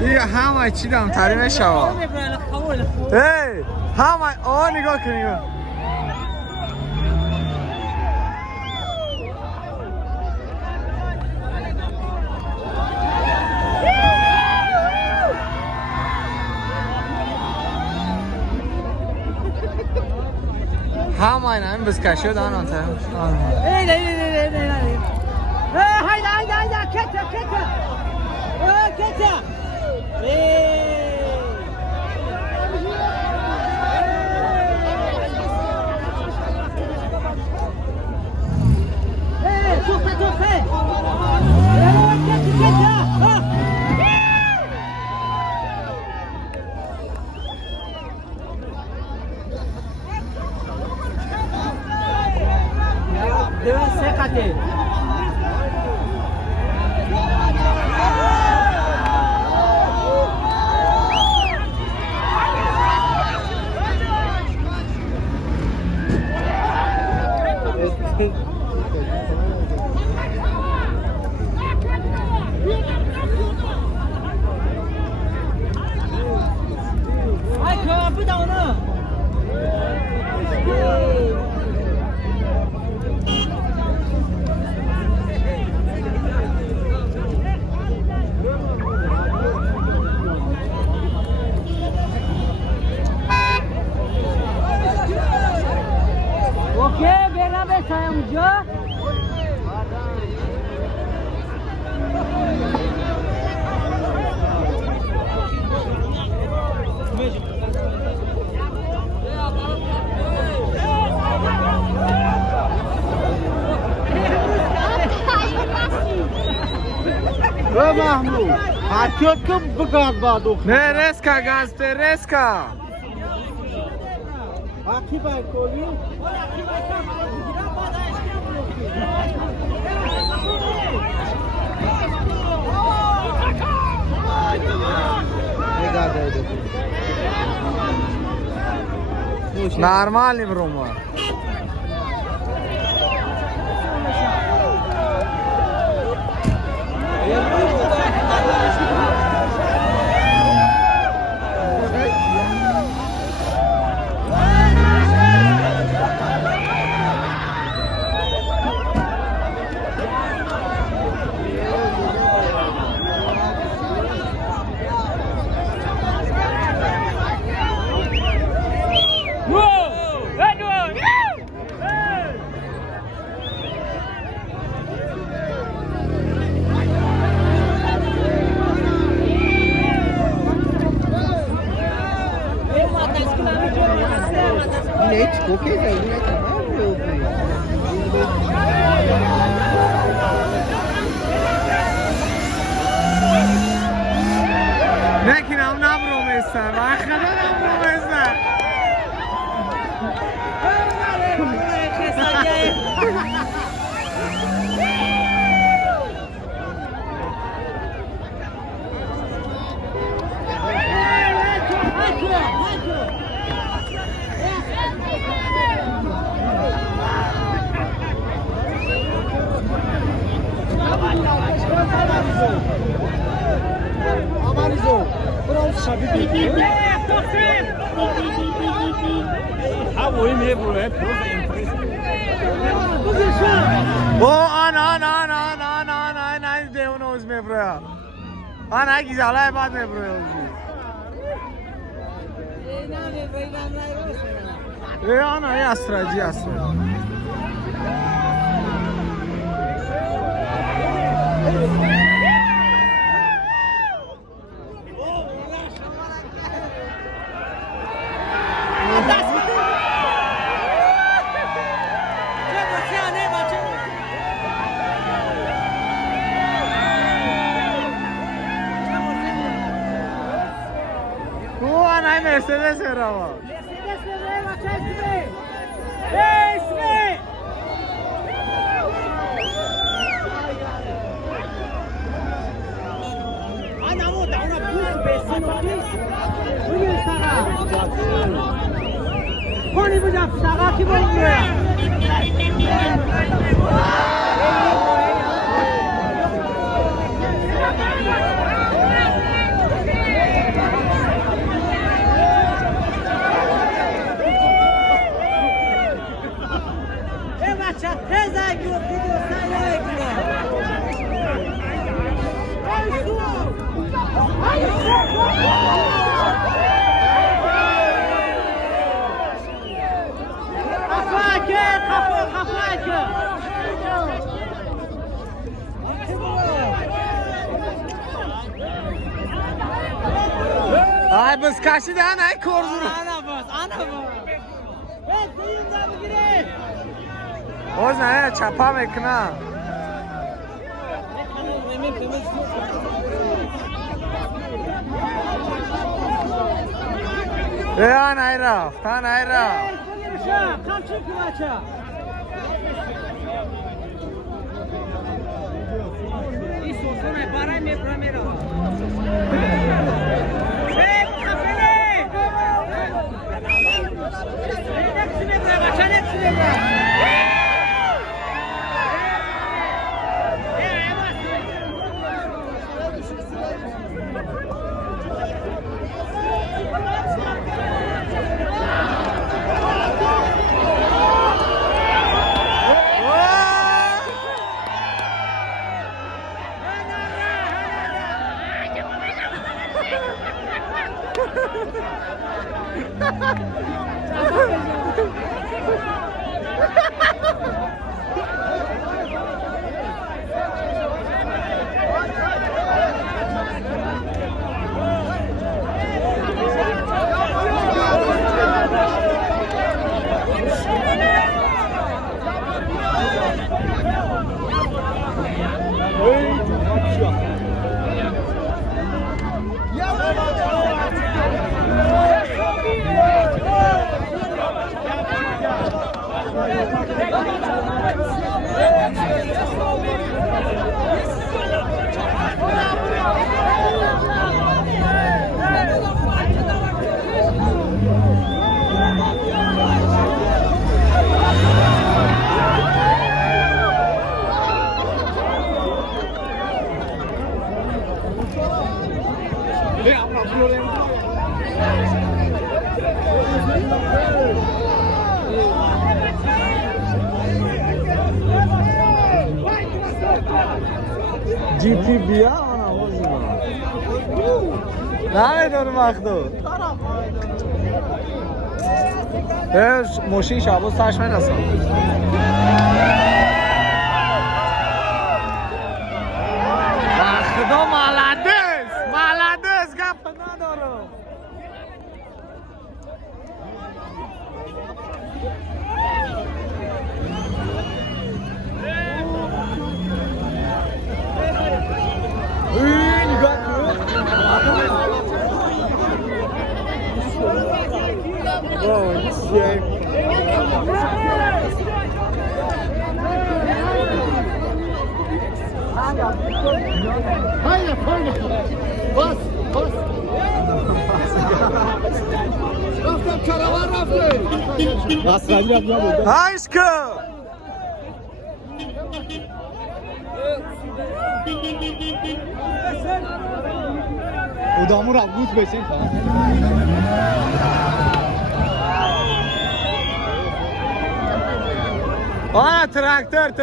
دیگه همه چی دارم تریم شوا هی همه آه نگاه کن نگاه همه این بزکشی دارن آن تریم هایده کتا محمود حتیات که بگرد بعد نه رسکا گازده رسکا حقی باید کولی normal ni broma نکنم نبرم استن و خدا نبرم استن آن اگه زالای بعد میبروی اوزی آن های استراجی Mercedes era Koni bu da sağa kim oluyor? Ay biz kaçıdan ay korzunu. Ana bas, ana bas. Evet, senin de bu gire. O ne çapam ekna. Ya nayra, ta nayra. Kamçı kıvaça. İso sonra para me primero. Hey, kafene. Hepsine bırak, hepsine bırak. GP bia ana bozma. Ne durmakta? ماشین شبا سرش من هستم خدا ملدس گپ ندارم Oh, shit. Hayır, hayır. Bas, bas. Raftem karavan raftem. Bas, hadi yap. Aşkım. Odamı Ravgut besin. Ana traktör.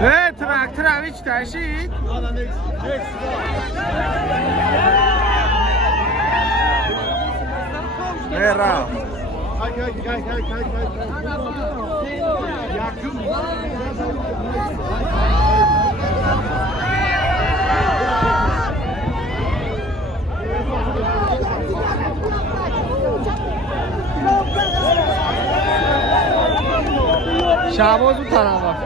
Ne traktör abi hiç taşıyın. Merhaba. Şaboz bu tarafa.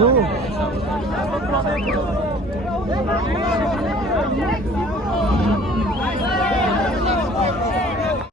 Şu.